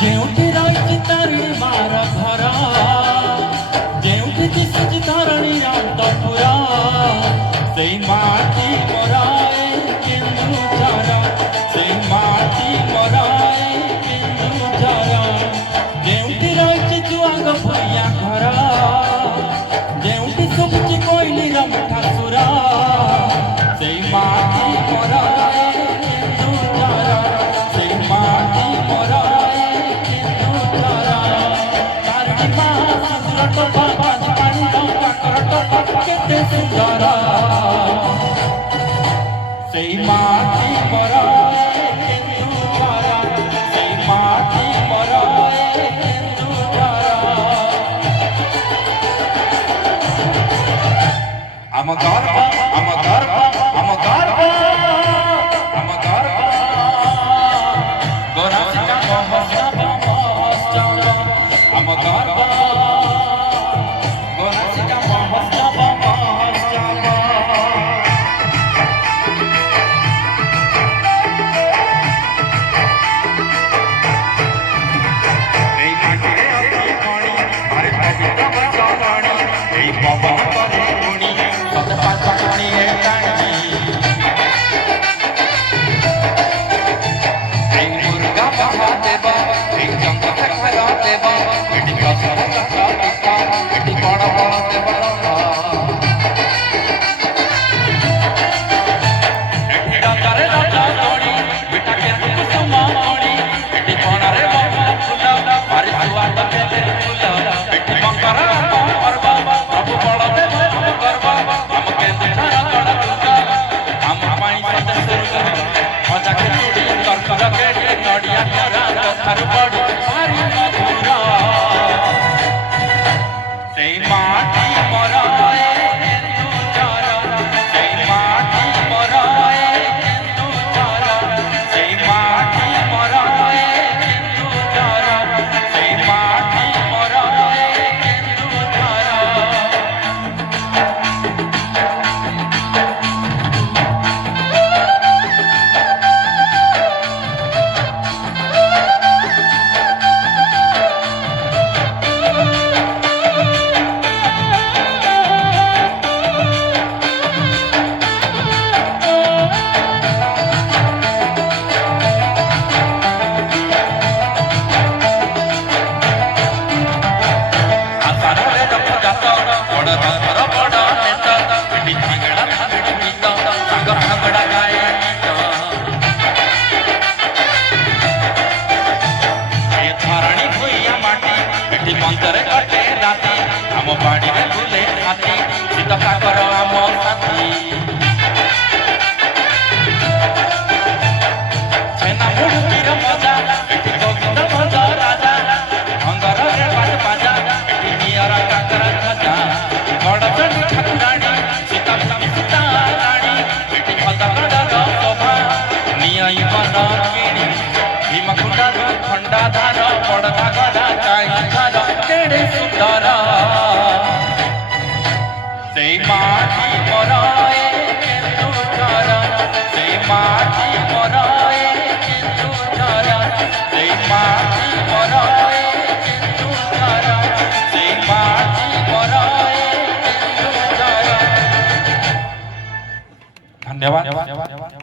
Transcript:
ଯେଉଁଠି ରହିଛି ତାରିଣୀ ମାର ଘର, ଯେଉଁଠି ଦିଶୁଛି ଧରଣୀ ଅନ୍ତପୁର, ସେଇ ମାଟି ମୋର କେନ୍ଦୁଝର, ସେଇ ମାଟି ମୋର କେନ୍ଦୁଝର। ଯେଉଁଠି ରହିଛି ଜୁଆଙ୍ଗ ଭୂଇଆ ଘର, ଯେଉଁଠି ଶୁଭୁଛି କୋଇଲିର ମିଠା ସୁର, ସେଇ ମାଟି ମୋର କେନ୍ଦୁଝର, ସେଇ ମାଟି ମୋର କେତେ ସୁନ୍ଦର, ସେଇ ମାଟି ମୋର କେନ୍ଦୁଝର, ସେଇ ମାଟି ମୋର କେନ୍ଦୁଝର। ଆମ ଗର୍ବ, ଆମ ଗର୍ବ, ଆମ ଗର୍ବ, ଆମ ଗର୍ବ, ଗୋରାସିକା ମହୋତ୍ସବ ମହୋତ୍ସବ, ଆମ ଗର୍ବ ଗୋରାସିକା ମହୋତ୍ସବ ମହୋତ୍ସବ। এই মাটিରେ ଅଛି ଖଣି, ଆରେ ପବିତ୍ର ଚରଣୀ, এই ପବନ କରେ ଗୁଣି, ସତେ ପାଖ ପାଣିଏ ଟାଣି। এই ମୁର୍ଗା ବାହା ଦେବ, এই ଜଙ୍ଗଲ ଘର ଦେବ, ଏଠି ଫସଲ ଚାଷ ଦିଶ, ଏଠି ବଡ଼ ବଡ଼ ଦେବ ରଥ। ଏଠି ରଜରେ ରଜ ଦୋଳି, ପିଠା କେତେ କୁସୁମ ମଣି, ଏଠି ବଣରେ ବଣ ଫୁଲ, ଭାରି ସୁଆଦ କେତେ ଫୁଲ, ଏଠି ମକର ପର୍ବ, ସବୁ ବଳଦେବ ଆମ ଗର୍ବ, ଆମ କେନ୍ଦୁଝର ଗଡ଼ଦୁର୍ଗ, ଆମ ପାଇଁ ସତେ ସ୍ୱର୍ଗ। ଭଜା ଖେଚୁଡ଼ି କର୍କର କେଡ଼ି, ନଡ଼ିଆ କୋରା କଖାରୁ ବଡ଼ି, ଭାରି ମଧୁର। ସେଇ ମାଟି ମୋର କେନ୍ଦୁଝର, ସେଇ ମାଟି ମୋର କେନ୍ଦୁଝର, ସେଇ ମାଟି ମୋର କେନ୍ଦୁଝର, ସେଇ ମାଟି ମୋର କେନ୍ଦୁଝର। ଆଷାଢ଼ରେ ରଥଯାତ, ବଡ଼ ରଥର ବଡ଼ ନେତ, ଏଠି ଝାଙ୍ଗଡ଼ା ଧାଙ୍ଗଡ଼ି ଗୀତ, ସାଙ୍ଗ ଝଗଡ଼ା ଗାଏ ଗୀତ। ଏ ଧରଣୀ ଭୂଇଆ ମାଟି, ଏଠି ମଞ୍ଚରେ କଟେ ରାତି, ଆମ ବାଡ଼ିରେ ବୁଲେ ହାତୀ, ଶୀତ କାକର ଆମ ସାଥୀ। ଛେନା ମୁଡ଼ୁକିର ମଜା, ଏଠି ଗୋବିନ୍ଦ ଭଞ୍ଜ ରାଜା, ଅଙ୍ଗରରେ ବାଟ ବାଜା, ଏଠି ନିଅର କାକର ଖଜା। ଗଡ଼ଚଣ୍ଡୀ ଠାକୁରାଣୀ, ସୀତା ସୀତା ରାଣୀ, ଏଠି ଭଦ୍ରଗଡ଼ର ଶୋଭା, ନିଆଇ ବନ କିଣି, ଭୀମକୁଣ୍ଡରୁ ଖଣ୍ଡାଧାର, ବଡ଼ ଘାଗରା ଚାଇଘର, କେଡ଼େ ସୁନ୍ଦର। ସେଇ ମାଟି ମୋର କେନ୍ଦୁଝର, ସେଇ ମାଟି ମୋର କେନ୍ଦୁଝର, ସେଇ ମାଟି ମୋର କେନ୍ଦୁଝର, ସେଇ ମାଟି ମୋର କେନ୍ଦୁଝର। ଧନ୍ୟବାଦ।